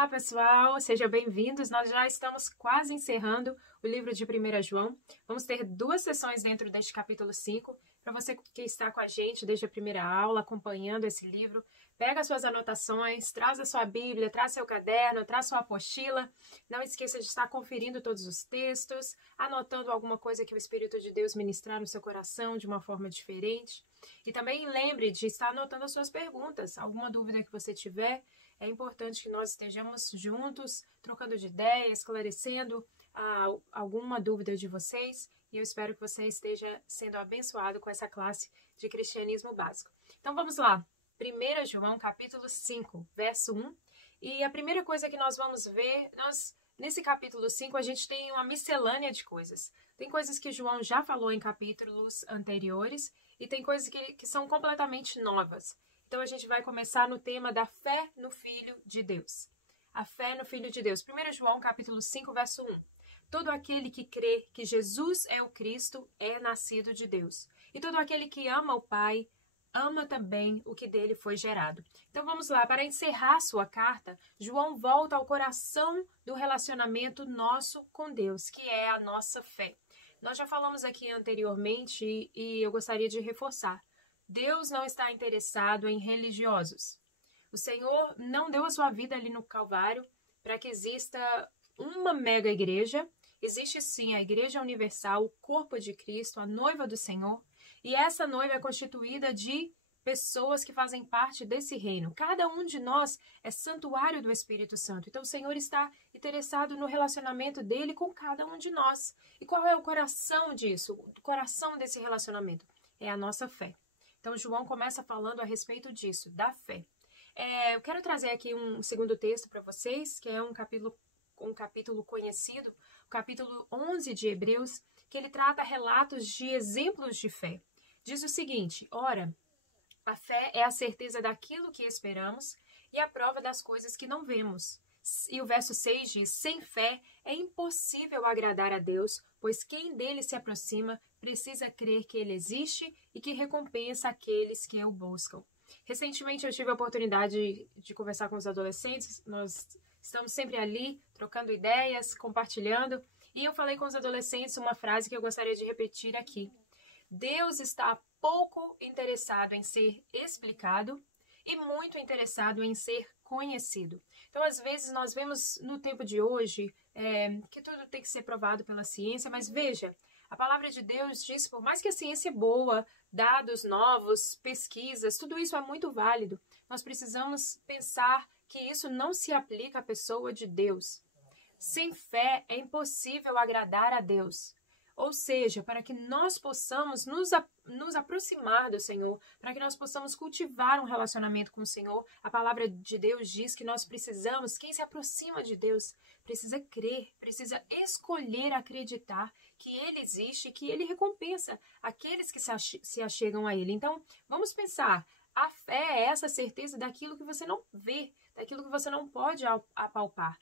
Olá, pessoal, sejam bem-vindos. Nós já estamos quase encerrando o livro de 1 João. Vamos ter 2 sessões dentro deste capítulo 5. Para você que está com a gente desde a primeira aula, acompanhando esse livro, pega suas anotações, traz a sua Bíblia, traz seu caderno, traz sua apostila. Não esqueça de estar conferindo todos os textos, anotando alguma coisa que o Espírito de Deus ministrar no seu coração de uma forma diferente. E também lembre de estar anotando as suas perguntas, alguma dúvida que você tiver. É importante que nós estejamos juntos, trocando de ideias, esclarecendo alguma dúvida de vocês. E eu espero que você esteja sendo abençoado com essa classe de cristianismo básico. Então vamos lá. 1 João, capítulo 5, verso 1. E a primeira coisa que nós vamos ver, nesse capítulo 5, a gente tem uma miscelânea de coisas. Tem coisas que João já falou em capítulos anteriores e tem coisas que são completamente novas. Então, a gente vai começar no tema da fé no Filho de Deus. A fé no Filho de Deus. 1 João, capítulo 5, verso 1. Todo aquele que crê que Jesus é o Cristo é nascido de Deus. E todo aquele que ama o Pai, ama também o que dele foi gerado. Então, vamos lá. Para encerrar sua carta, João volta ao coração do relacionamento nosso com Deus, que é a nossa fé. Nós já falamos aqui anteriormente e eu gostaria de reforçar. Deus não está interessado em religiosos. O Senhor não deu a sua vida ali no Calvário para que exista uma mega igreja. Existe sim a Igreja Universal, o corpo de Cristo, a noiva do Senhor. E essa noiva é constituída de pessoas que fazem parte desse reino. Cada um de nós é santuário do Espírito Santo. Então o Senhor está interessado no relacionamento dele com cada um de nós. E qual é o coração disso? O coração desse relacionamento é a nossa fé. Então, João começa falando a respeito disso, da fé. Eu quero trazer aqui um segundo texto para vocês, que é um capítulo conhecido, o capítulo 11 de Hebreus, que ele trata relatos de exemplos de fé. Diz o seguinte: ora, a fé é a certeza daquilo que esperamos e a prova das coisas que não vemos. E o verso 6 diz: sem fé é impossível agradar a Deus, pois quem dele se aproxima precisa crer que ele existe e que recompensa aqueles que o buscam. Recentemente eu tive a oportunidade de conversar com os adolescentes, nós estamos sempre ali, trocando ideias, compartilhando, e eu falei com os adolescentes uma frase que eu gostaria de repetir aqui. Deus está pouco interessado em ser explicado e muito interessado em ser conhecido. Então, às vezes, nós vemos no tempo de hoje que tudo tem que ser provado pela ciência, mas veja, a palavra de Deus diz, por mais que a ciência é boa, dados novos, pesquisas, tudo isso é muito válido, nós precisamos pensar que isso não se aplica à pessoa de Deus. Sem fé é impossível agradar a Deus. Ou seja, para que nós possamos nos aproximar do Senhor, para que nós possamos cultivar um relacionamento com o Senhor, a palavra de Deus diz que nós precisamos, quem se aproxima de Deus, precisa crer, precisa escolher acreditar que Ele existe e que Ele recompensa aqueles que se achegam a Ele. Então, vamos pensar, a fé é essa certeza daquilo que você não vê, daquilo que você não pode apalpar.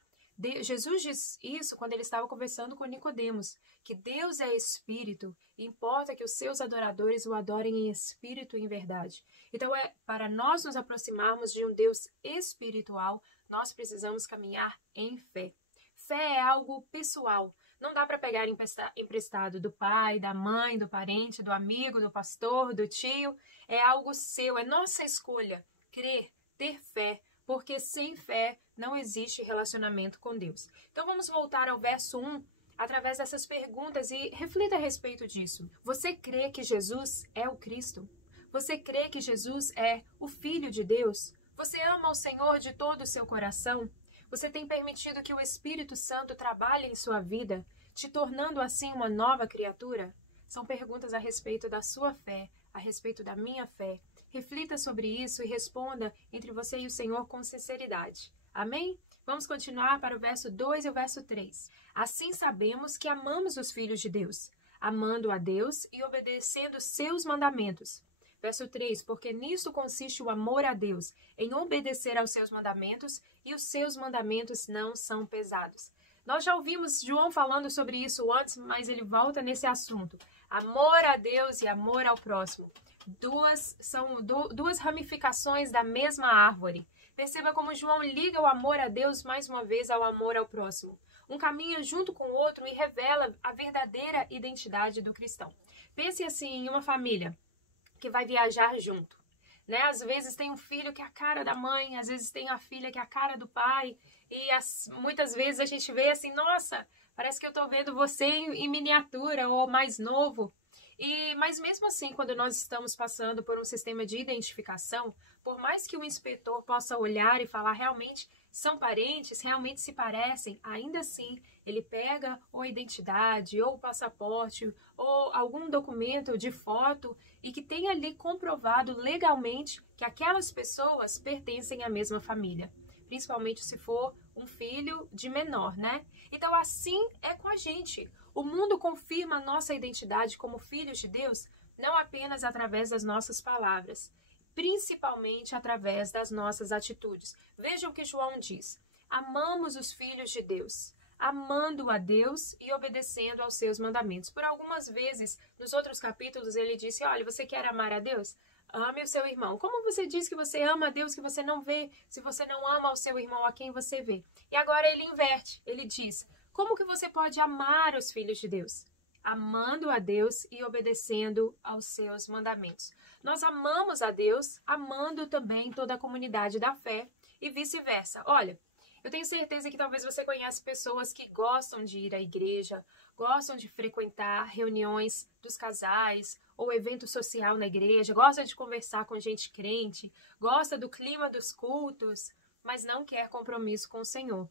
Jesus diz isso quando ele estava conversando com Nicodemos, que Deus é espírito e importa que os seus adoradores o adorem em espírito e em verdade. Então, para nós nos aproximarmos de um Deus espiritual, nós precisamos caminhar em fé. Fé é algo pessoal. Não dá para pegar emprestado do pai, da mãe, do parente, do amigo, do pastor, do tio. É algo seu, é nossa escolha. Crer, ter fé, porque sem fé não existe relacionamento com Deus. Então vamos voltar ao verso 1, através dessas perguntas e reflita a respeito disso. Você crê que Jesus é o Cristo? Você crê que Jesus é o Filho de Deus? Você ama o Senhor de todo o seu coração? Você tem permitido que o Espírito Santo trabalhe em sua vida, te tornando assim uma nova criatura? São perguntas a respeito da sua fé, a respeito da minha fé. Reflita sobre isso e responda entre você e o Senhor com sinceridade. Amém? Vamos continuar para o verso 2 e o verso 3. Assim sabemos que amamos os filhos de Deus, amando a Deus e obedecendo seus mandamentos. Verso 3, porque nisto consiste o amor a Deus, em obedecer aos seus mandamentos, e os seus mandamentos não são pesados. Nós já ouvimos João falando sobre isso antes, mas ele volta nesse assunto. Amor a Deus e amor ao próximo. duas ramificações da mesma árvore. Perceba como João liga o amor a Deus mais uma vez ao amor ao próximo. Um caminha junto com o outro e revela a verdadeira identidade do cristão. Pense assim em uma família que vai viajar junto, né? Às vezes tem um filho que é a cara da mãe, às vezes tem a filha que é a cara do pai, e muitas vezes a gente vê assim, nossa, parece que eu estou vendo você em miniatura ou mais novo. Mas mesmo assim, quando nós estamos passando por um sistema de identificação, por mais que o inspetor possa olhar e falar realmente são parentes, realmente se parecem, ainda assim ele pega ou a identidade, ou o passaporte, ou algum documento de foto e que tenha ali comprovado legalmente que aquelas pessoas pertencem à mesma família. Principalmente se for um filho de menor, né? Então assim é com a gente. O mundo confirma a nossa identidade como filhos de Deus não apenas através das nossas palavras, principalmente através das nossas atitudes. Veja o que João diz. Amamos os filhos de Deus, amando a Deus e obedecendo aos seus mandamentos. Por algumas vezes, nos outros capítulos, ele disse, olha, você quer amar a Deus? Ame o seu irmão. Como você diz que você ama a Deus que você não vê, se você não ama o seu irmão a quem você vê? E agora ele inverte, ele diz, como que você pode amar os filhos de Deus? Amando a Deus e obedecendo aos seus mandamentos. Nós amamos a Deus, amando também toda a comunidade da fé e vice-versa. Olha, eu tenho certeza que talvez você conhece pessoas que gostam de ir à igreja, gostam de frequentar reuniões dos casais ou evento social na igreja, gosta de conversar com gente crente, gosta do clima dos cultos, mas não quer compromisso com o Senhor.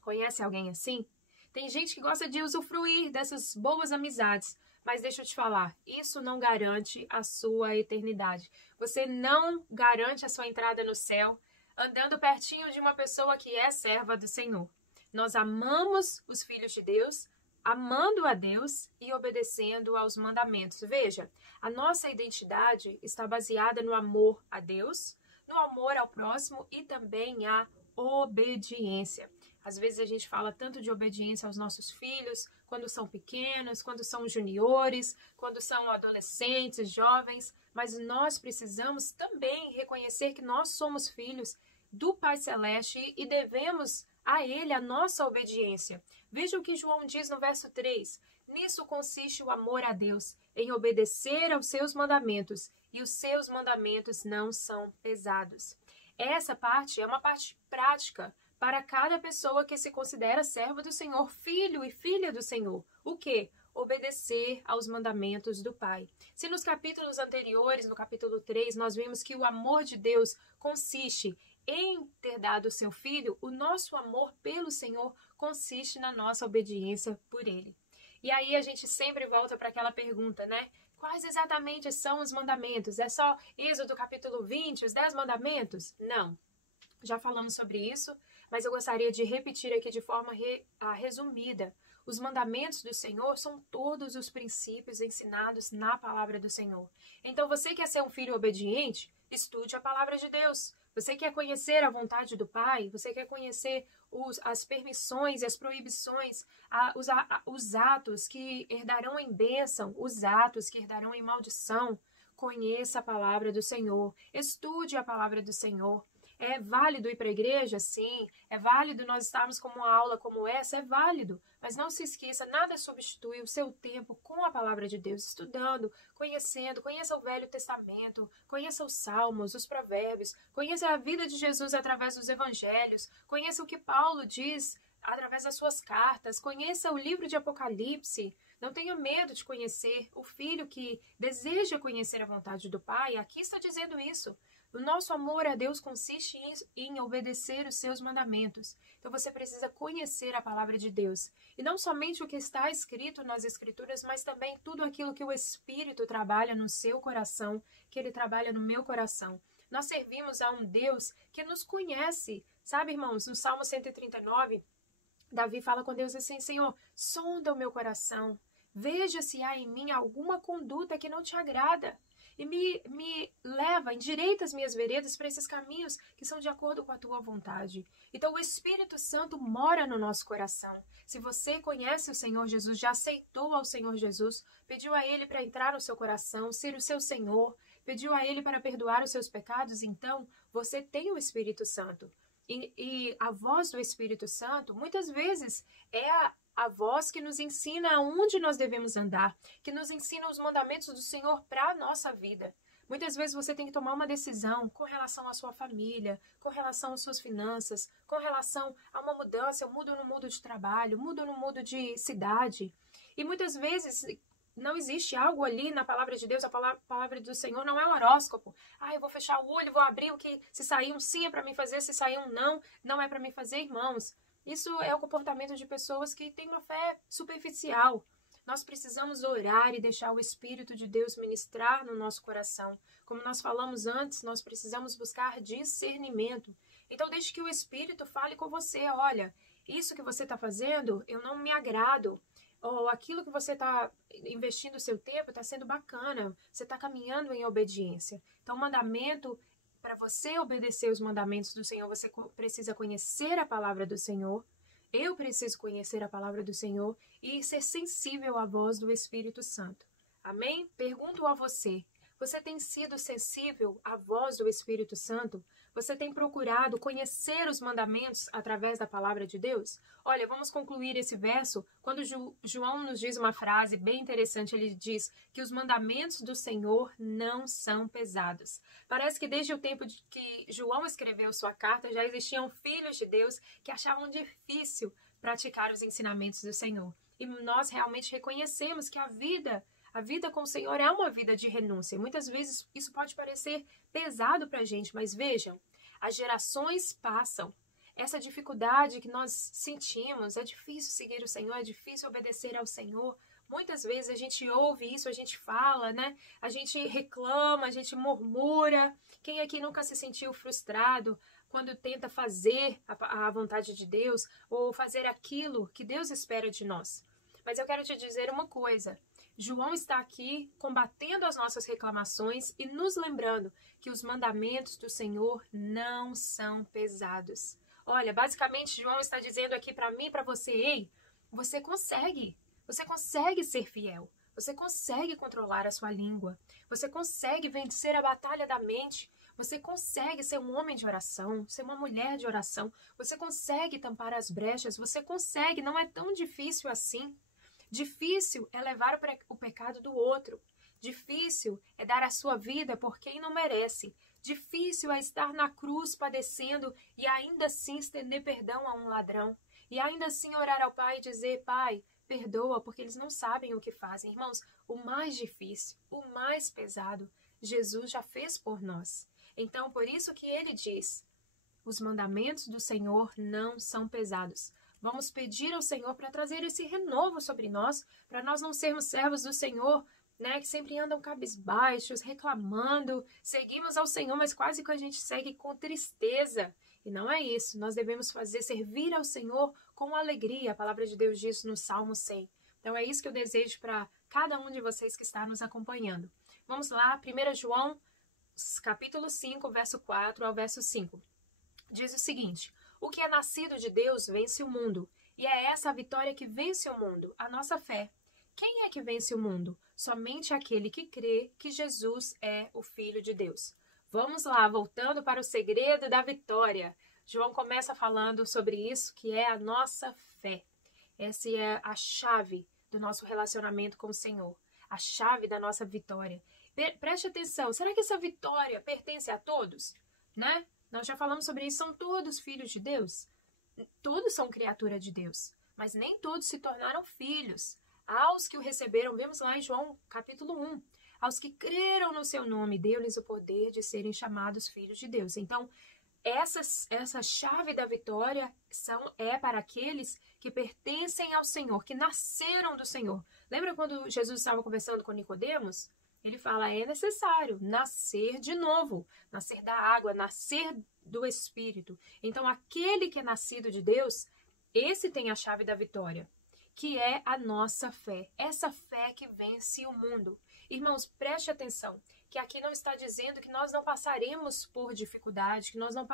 Conhece alguém assim? Tem gente que gosta de usufruir dessas boas amizades, mas deixa eu te falar, isso não garante a sua eternidade. Você não garante a sua entrada no céu andando pertinho de uma pessoa que é serva do Senhor. Nós amamos os filhos de Deus, amando a Deus e obedecendo aos mandamentos. Veja, a nossa identidade está baseada no amor a Deus, no amor ao próximo e também a obediência. Às vezes a gente fala tanto de obediência aos nossos filhos, quando são pequenos, quando são juniores, quando são adolescentes, jovens, mas nós precisamos também reconhecer que nós somos filhos do Pai Celeste e devemos a Ele a nossa obediência. Veja o que João diz no verso 3. Nisso consiste o amor a Deus, em obedecer aos seus mandamentos, e os seus mandamentos não são pesados. Essa parte é uma parte prática para cada pessoa que se considera servo do Senhor, filho e filha do Senhor. O quê? Obedecer aos mandamentos do Pai. Se nos capítulos anteriores, no capítulo 3, nós vimos que o amor de Deus consiste em ter dado o seu filho, o nosso amor pelo Senhor consiste na nossa obediência por Ele. E aí a gente sempre volta para aquela pergunta, né? Quais exatamente são os mandamentos? É só Êxodo capítulo 20, os 10 mandamentos? Não. Já falamos sobre isso, mas eu gostaria de repetir aqui de forma resumida. Os mandamentos do Senhor são todos os princípios ensinados na palavra do Senhor. Então, você quer ser um filho obediente? Estude a palavra de Deus. Você quer conhecer a vontade do Pai? Você quer conhecer as permissões e as proibições, os atos que herdarão em bênção, os atos que herdarão em maldição? Conheça a palavra do Senhor. Estude a palavra do Senhor. É válido ir para a igreja? Sim. É válido nós estarmos com uma aula como essa? É válido. Mas não se esqueça, nada substitui o seu tempo com a palavra de Deus, estudando, conhecendo, conheça o Velho Testamento, conheça os Salmos, os Provérbios, conheça a vida de Jesus através dos Evangelhos, conheça o que Paulo diz através das suas cartas, conheça o livro de Apocalipse. Não tenha medo de conhecer o filho que deseja conhecer a vontade do Pai. Aqui está dizendo isso. O nosso amor a Deus consiste em obedecer os seus mandamentos. Então você precisa conhecer a palavra de Deus. E não somente o que está escrito nas Escrituras, mas também tudo aquilo que o Espírito trabalha no seu coração, que ele trabalha no meu coração. Nós servimos a um Deus que nos conhece. Sabe, irmãos, no Salmo 139, Davi fala com Deus assim, Senhor, sonda o meu coração. Veja se há em mim alguma conduta que não te agrada. E me leva, endireita as minhas veredas para esses caminhos que são de acordo com a tua vontade. Então o Espírito Santo mora no nosso coração. Se você conhece o Senhor Jesus, já aceitou ao Senhor Jesus, pediu a Ele para entrar no seu coração, ser o seu Senhor, pediu a Ele para perdoar os seus pecados, então você tem o Espírito Santo. E a voz do Espírito Santo, muitas vezes, é a voz que nos ensina aonde nós devemos andar, que nos ensina os mandamentos do Senhor para a nossa vida. Muitas vezes você tem que tomar uma decisão com relação à sua família, com relação às suas finanças, com relação a uma mudança. Eu mudo no mudo de trabalho, mudo no mudo de cidade. E muitas vezes não existe algo ali na palavra de Deus, a palavra do Senhor não é um horóscopo. Eu vou fechar o olho, vou abrir o que se sair um sim é para mim fazer, se sair um não, não é para mim fazer, irmãos. Isso é o comportamento de pessoas que têm uma fé superficial. Nós precisamos orar e deixar o Espírito de Deus ministrar no nosso coração. Como nós falamos antes, nós precisamos buscar discernimento. Então, deixe que o Espírito fale com você. Olha, isso que você está fazendo, eu não me agrado. Ou aquilo que você está investindo o seu tempo está sendo bacana. Você está caminhando em obediência. Então, o mandamento, para você obedecer os mandamentos do Senhor, você precisa conhecer a palavra do Senhor. Eu preciso conhecer a palavra do Senhor e ser sensível à voz do Espírito Santo. Amém? Pergunto a você, você tem sido sensível à voz do Espírito Santo? Você tem procurado conhecer os mandamentos através da palavra de Deus? Olha, vamos concluir esse verso quando João nos diz uma frase bem interessante. Ele diz que os mandamentos do Senhor não são pesados. Parece que desde o tempo de que João escreveu sua carta, já existiam filhos de Deus que achavam difícil praticar os ensinamentos do Senhor. E nós realmente reconhecemos que a vida com o Senhor é uma vida de renúncia. Muitas vezes isso pode parecer pesado para a gente, mas vejam, as gerações passam. Essa dificuldade que nós sentimos, é difícil seguir o Senhor, é difícil obedecer ao Senhor. Muitas vezes a gente ouve isso, a gente fala, né? A gente reclama, a gente murmura. Quem aqui nunca se sentiu frustrado quando tenta fazer a vontade de Deus ou fazer aquilo que Deus espera de nós? Mas eu quero te dizer uma coisa. João está aqui combatendo as nossas reclamações e nos lembrando que os mandamentos do Senhor não são pesados. Olha, basicamente João está dizendo aqui para mim e para você, ei, você consegue ser fiel, você consegue controlar a sua língua, você consegue vencer a batalha da mente, você consegue ser um homem de oração, ser uma mulher de oração, você consegue tampar as brechas, você consegue, não é tão difícil assim. Difícil é levar o pecado do outro. Difícil é dar a sua vida por quem não merece. Difícil é estar na cruz padecendo e ainda assim estender perdão a um ladrão. E ainda assim orar ao Pai e dizer, Pai, perdoa porque eles não sabem o que fazem. Irmãos, o mais difícil, o mais pesado, Jesus já fez por nós. Então, por isso que ele diz, os mandamentos do Senhor não são pesados. Vamos pedir ao Senhor para trazer esse renovo sobre nós, para nós não sermos servos do Senhor, né, que sempre andam cabisbaixos, reclamando. Seguimos ao Senhor, mas quase que a gente segue com tristeza. E não é isso. Nós devemos servir ao Senhor com alegria. A palavra de Deus diz no Salmo 100. Então é isso que eu desejo para cada um de vocês que está nos acompanhando. Vamos lá, 1 João, capítulo 5, verso 4 ao verso 5. Diz o seguinte: o que é nascido de Deus vence o mundo, e é essa a vitória que vence o mundo, a nossa fé. Quem é que vence o mundo? Somente aquele que crê que Jesus é o Filho de Deus. Vamos lá, voltando para o segredo da vitória. João começa falando sobre isso, que é a nossa fé. Essa é a chave do nosso relacionamento com o Senhor, a chave da nossa vitória. Preste atenção, será que essa vitória pertence a todos? Né? Nós já falamos sobre isso, são todos filhos de Deus? Todos são criatura de Deus, mas nem todos se tornaram filhos. Aos que o receberam, vemos lá em João capítulo 1, aos que creram no seu nome, deu-lhes o poder de serem chamados filhos de Deus. Então, essa chave da vitória é para aqueles que pertencem ao Senhor, que nasceram do Senhor. Lembra quando Jesus estava conversando com Nicodemos? Ele fala, é necessário nascer de novo, nascer da água, nascer do Espírito. Então, aquele que é nascido de Deus, esse tem a chave da vitória, que é a nossa fé. Essa fé que vence o mundo. Irmãos, preste atenção, que aqui não está dizendo que nós não passaremos por dificuldade, que nós não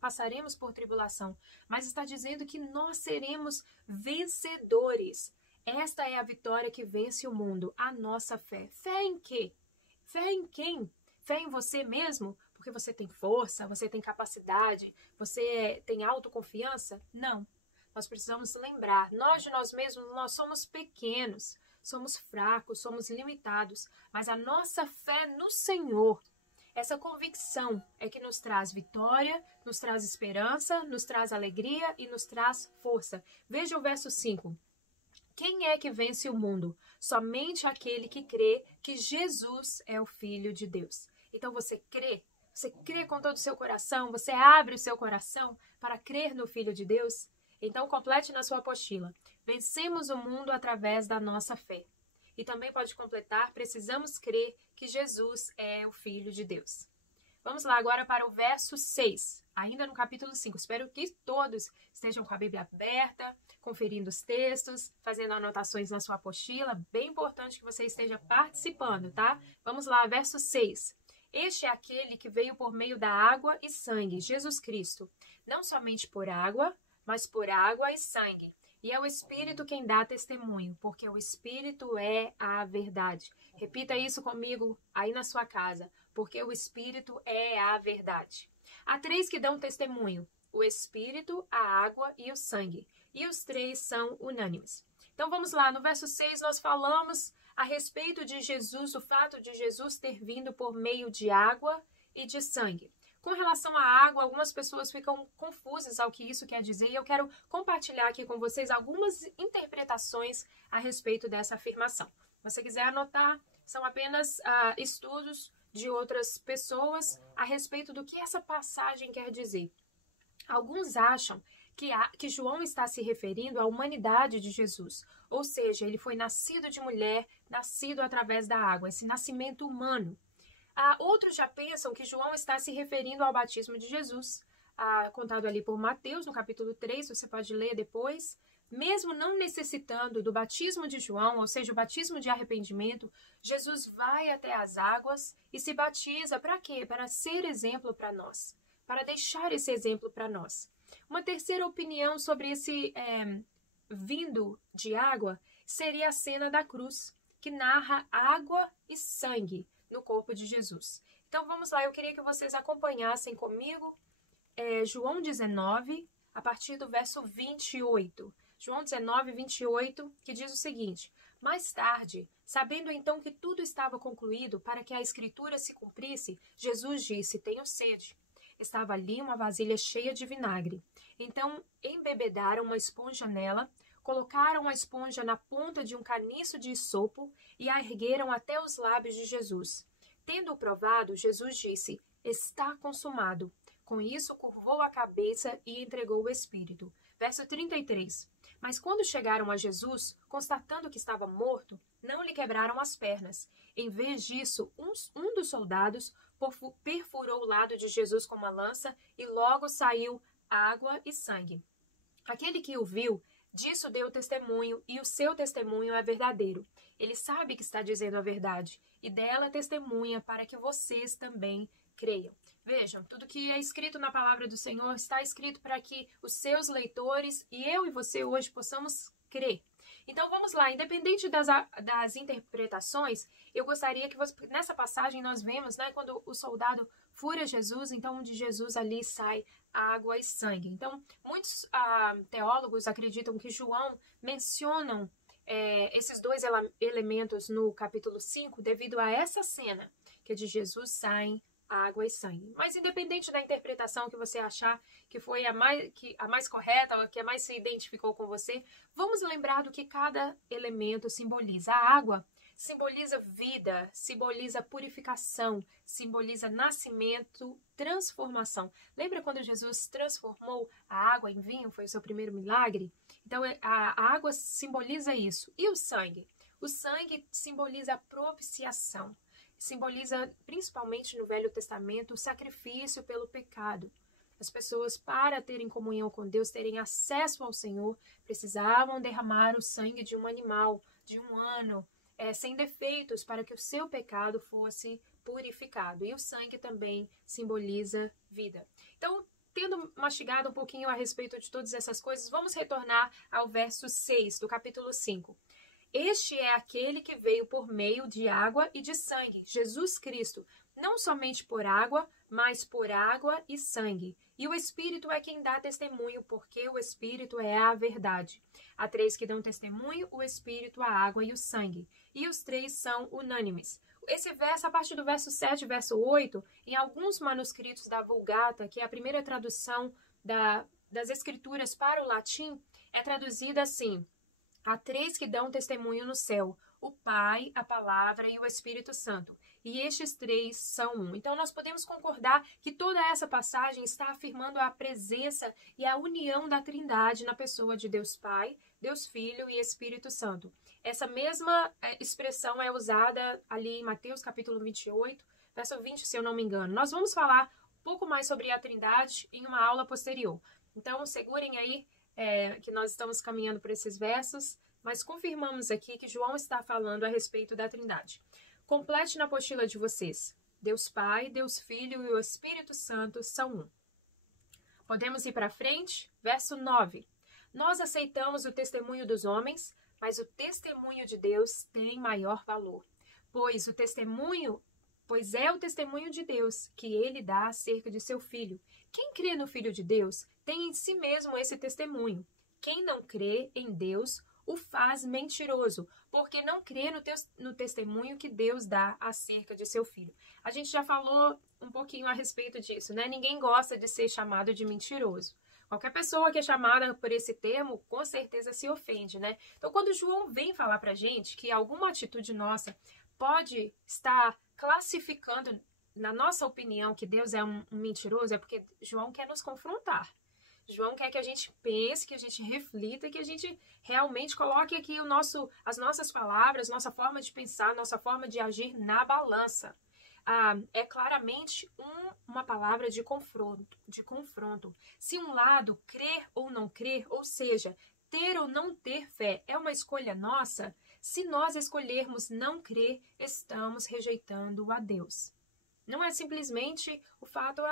passaremos por tribulação, mas está dizendo que nós seremos vencedores. Esta é a vitória que vence o mundo, a nossa fé. Fé em quê? Fé em quem? fé em você mesmo, porque você tem força, você tem capacidade, você tem autoconfiança? Não. Nós precisamos lembrar, nós de nós mesmos, nós somos pequenos, somos fracos, somos limitados, mas a nossa fé no Senhor, essa convicção é que nos traz vitória, nos traz esperança, nos traz alegria e nos traz força. Veja o verso 5. Quem é que vence o mundo? Somente aquele que crê que Jesus é o Filho de Deus. Então você crê? Você crê com todo o seu coração? Você abre o seu coração para crer no Filho de Deus? Então complete na sua apostila. Vencemos o mundo através da nossa fé. E também pode completar, precisamos crer que Jesus é o Filho de Deus. Vamos lá agora para o verso 6, ainda no capítulo 5. Espero que todos estejam com a Bíblia aberta, conferindo os textos, fazendo anotações na sua apostila. Bem importante que você esteja participando, tá? Vamos lá, verso 6. Este é aquele que veio por meio da água e sangue, Jesus Cristo. Não somente por água, mas por água e sangue. E é o Espírito quem dá testemunho, porque o Espírito é a verdade. Repita isso comigo aí na sua casa, porque o Espírito é a verdade. Há três que dão testemunho, o Espírito, a água e o sangue. E os três são unânimes. Então vamos lá, no verso 6 nós falamos a respeito de Jesus, o fato de Jesus ter vindo por meio de água e de sangue. Com relação à água, algumas pessoas ficam confusas ao que isso quer dizer e eu quero compartilhar aqui com vocês algumas interpretações a respeito dessa afirmação. Se você quiser anotar, são apenas estudos de outras pessoas a respeito do que essa passagem quer dizer. Alguns acham que João está se referindo à humanidade de Jesus, ou seja, ele foi nascido de mulher, nascido através da água, esse nascimento humano. Outros já pensam que João está se referindo ao batismo de Jesus, contado ali por Mateus, no capítulo 3, você pode ler depois. Mesmo não necessitando do batismo de João, ou seja, o batismo de arrependimento, Jesus vai até as águas e se batiza para quê? Para ser exemplo para nós, para deixar esse exemplo para nós. Uma terceira opinião sobre esse vindo de água seria a cena da cruz, que narra água e sangue no corpo de Jesus. Então vamos lá, eu queria que vocês acompanhassem comigo João 19, a partir do verso 28. João 19, 28, que diz o seguinte: mais tarde, sabendo então que tudo estava concluído para que a escritura se cumprisse, Jesus disse: tenho sede. Estava ali uma vasilha cheia de vinagre. Então embebedaram uma esponja nela, colocaram a esponja na ponta de um caniço de isopo e a ergueram até os lábios de Jesus. Tendo-o provado, Jesus disse: está consumado. Com isso, curvou a cabeça e entregou o Espírito. Verso 33. Mas quando chegaram a Jesus, constatando que estava morto, não lhe quebraram as pernas. Em vez disso, um dos soldados perfurou o lado de Jesus com uma lança e logo saiu água e sangue. Aquele que o viu, disso deu testemunho, e o seu testemunho é verdadeiro. Ele sabe que está dizendo a verdade, e dela testemunha para que vocês também creiam. Vejam, tudo que é escrito na palavra do Senhor está escrito para que os seus leitores e eu e você hoje possamos crer. Então vamos lá, independente das interpretações, eu gostaria que nessa passagem nós vemos, quando o soldado fura Jesus, então de Jesus ali sai água e sangue. Então muitos teólogos acreditam que João mencionam esses dois elementos no capítulo 5 devido a essa cena, que de Jesus saem água e sangue. Mas independente da interpretação que você achar que foi a mais correta, ou que mais se identificou com você, vamos lembrar do que cada elemento simboliza. A água simboliza vida, simboliza purificação, simboliza nascimento, transformação. Lembra quando Jesus transformou a água em vinho? Foi o seu primeiro milagre? Então a água simboliza isso. E o sangue? O sangue simboliza a propiciação. Simboliza, principalmente no Velho Testamento, o sacrifício pelo pecado. As pessoas, para terem comunhão com Deus, terem acesso ao Senhor, precisavam derramar o sangue de um animal, de um ano, sem defeitos, para que o seu pecado fosse purificado. E o sangue também simboliza vida. Então, tendo mastigado um pouquinho a respeito de todas essas coisas, vamos retornar ao verso 6 do capítulo 5. Este é aquele que veio por meio de água e de sangue, Jesus Cristo. não somente por água, mas por água e sangue. E o Espírito é quem dá testemunho, porque o Espírito é a verdade. Há 3 que dão testemunho, o Espírito, a água e o sangue. E os 3 são unânimes. Esse verso, a partir do verso 7 e verso 8, em alguns manuscritos da Vulgata, que é a primeira tradução das Escrituras para o latim, é traduzida assim: há 3 que dão testemunho no céu, o Pai, a Palavra e o Espírito Santo. E estes 3 são um. Então, nós podemos concordar que toda essa passagem está afirmando a presença e a união da Trindade na pessoa de Deus Pai, Deus Filho e Espírito Santo. Essa mesma expressão é usada ali em Mateus capítulo 28, verso 20, se eu não me engano. Nós vamos falar um pouco mais sobre a Trindade em uma aula posterior. Então, segurem aí que nós estamos caminhando por esses versos, mas confirmamos aqui que João está falando a respeito da Trindade. Complete na apostila de vocês. Deus Pai, Deus Filho e o Espírito Santo são um. Podemos ir para frente? Verso 9. Nós aceitamos o testemunho dos homens, mas o testemunho de Deus tem maior valor. Pois é o testemunho de Deus que ele dá acerca de seu Filho. Quem crê no Filho de Deus tem em si mesmo esse testemunho. Quem não crê em Deus o faz mentiroso, porque não crê no testemunho que Deus dá acerca de seu Filho. A gente já falou um pouquinho a respeito disso, né? Ninguém gosta de ser chamado de mentiroso. Qualquer pessoa que é chamada por esse termo, com certeza se ofende, né? Então, quando João vem falar pra gente que alguma atitude nossa pode estar classificando, na nossa opinião, que Deus é um mentiroso, é porque João quer nos confrontar. João quer que a gente pense, que a gente reflita, que a gente realmente coloque aqui as nossas palavras, nossa forma de pensar, nossa forma de agir na balança. É claramente uma palavra de confronto. Se um lado crer ou não crer, ou seja, ter ou não ter fé é uma escolha nossa, se nós escolhermos não crer, estamos rejeitando a Deus. Não é simplesmente o fato,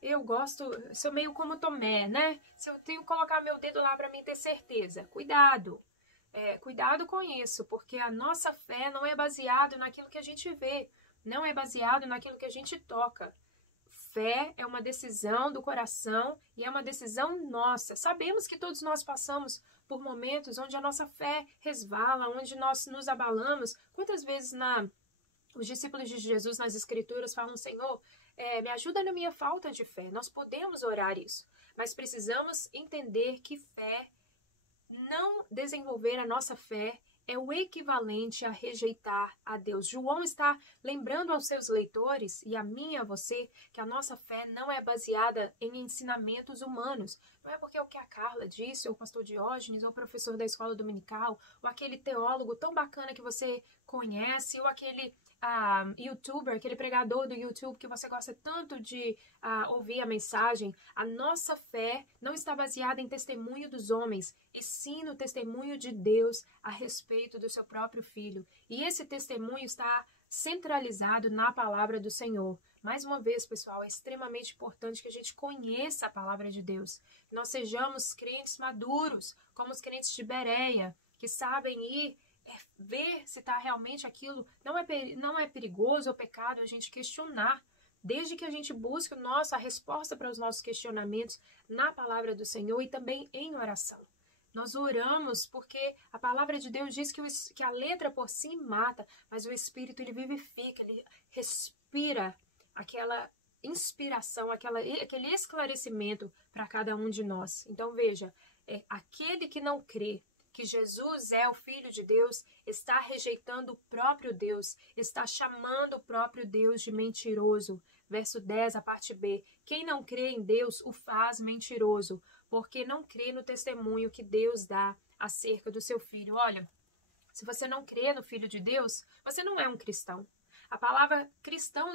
eu gosto, sou meio como Tomé, né? Se eu tenho que colocar meu dedo lá para mim ter certeza. Cuidado. Cuidado com isso, porque a nossa fé não é baseada naquilo que a gente vê, não é baseado naquilo que a gente toca. Fé é uma decisão do coração e é uma decisão nossa. Sabemos que todos nós passamos por momentos onde a nossa fé resvala, onde nós nos abalamos. Quantas vezes os discípulos de Jesus nas Escrituras falam, Senhor, me ajuda na minha falta de fé. Nós podemos orar isso, mas precisamos entender que fé, não desenvolver a nossa fé, é o equivalente a rejeitar a Deus. João está lembrando aos seus leitores, e a mim e a você, que a nossa fé não é baseada em ensinamentos humanos. Não é porque é o que a Carla disse, ou o pastor Diógenes, ou o professor da escola dominical, ou aquele teólogo tão bacana que você conhece, ou aquele youtuber, aquele pregador do YouTube que você gosta tanto de ouvir a mensagem. A nossa fé não está baseada em testemunho dos homens, e sim no testemunho de Deus a respeito do seu próprio Filho. E esse testemunho está centralizado na palavra do Senhor. Mais uma vez, pessoal, é extremamente importante que a gente conheça a palavra de Deus. Que nós sejamos crentes maduros, como os crentes de Bereia, que sabem ir ver se está realmente aquilo. Não é perigoso ou pecado a gente questionar, desde que a gente busque a resposta para os nossos questionamentos na palavra do Senhor e também em oração. Nós oramos porque a palavra de Deus diz que a letra por si mata, mas o Espírito ele vivifica, ele respira aquela inspiração, aquele esclarecimento para cada um de nós. Então veja, aquele que não crê que Jesus é o Filho de Deus, está rejeitando o próprio Deus, está chamando o próprio Deus de mentiroso. Verso 10, a parte B. Quem não crê em Deus o faz mentiroso, porque não crê no testemunho que Deus dá acerca do seu Filho. Olha, se você não crê no Filho de Deus, você não é um cristão. A palavra cristão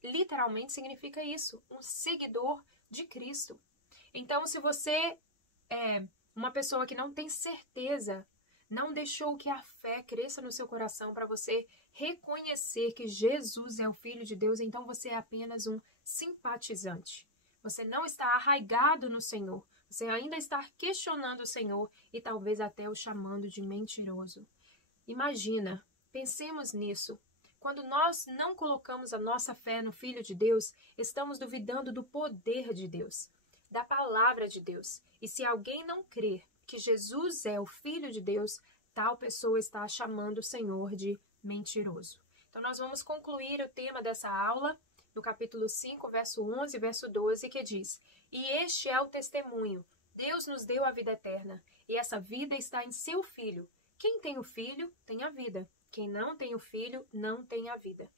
literalmente significa isso, um seguidor de Cristo. Então, se você é uma pessoa que não tem certeza, não deixou que a fé cresça no seu coração para você reconhecer que Jesus é o Filho de Deus, então você é apenas um simpatizante. Você não está arraigado no Senhor. Você ainda está questionando o Senhor e talvez até o chamando de mentiroso. Imagina, pensemos nisso. Quando nós não colocamos a nossa fé no Filho de Deus, estamos duvidando do poder de Deus, da palavra de Deus. E se alguém não crer que Jesus é o Filho de Deus, tal pessoa está chamando o Senhor de mentiroso. Então, nós vamos concluir o tema dessa aula no capítulo 5, verso 11 e verso 12, que diz: E este é o testemunho. Deus nos deu a vida eterna, e essa vida está em seu Filho. Quem tem o Filho, tem a vida. Quem não tem o Filho, não tem a vida.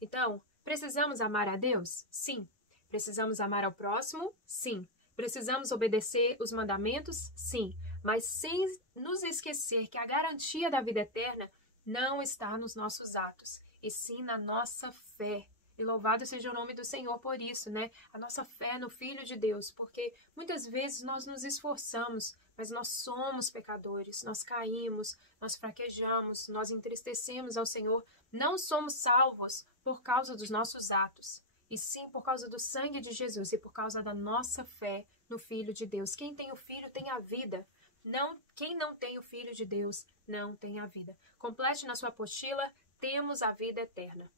Então, precisamos amar a Deus? Sim. Precisamos amar ao próximo? Sim. Precisamos obedecer os mandamentos? Sim. Mas sem nos esquecer que a garantia da vida eterna não está nos nossos atos, e sim na nossa fé. E louvado seja o nome do Senhor por isso, né? A nossa fé no Filho de Deus, porque muitas vezes nós nos esforçamos, mas nós somos pecadores, nós caímos, nós fraquejamos, nós entristecemos ao Senhor. Não somos salvos por causa dos nossos atos, e sim por causa do sangue de Jesus e por causa da nossa fé no Filho de Deus. Quem tem o Filho tem a vida. Quem não tem o Filho de Deus não tem a vida. Complete na sua apostila, temos a vida eterna.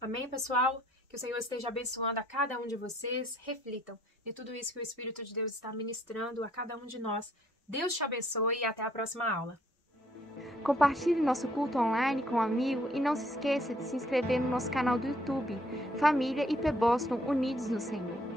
Amém, pessoal? Que o Senhor esteja abençoando a cada um de vocês. Reflitam de tudo isso que o Espírito de Deus está ministrando a cada um de nós. Deus te abençoe e até a próxima aula. Compartilhe nosso culto online com um amigo e não se esqueça de se inscrever no nosso canal do YouTube, Família IP Boston Unidos no Senhor.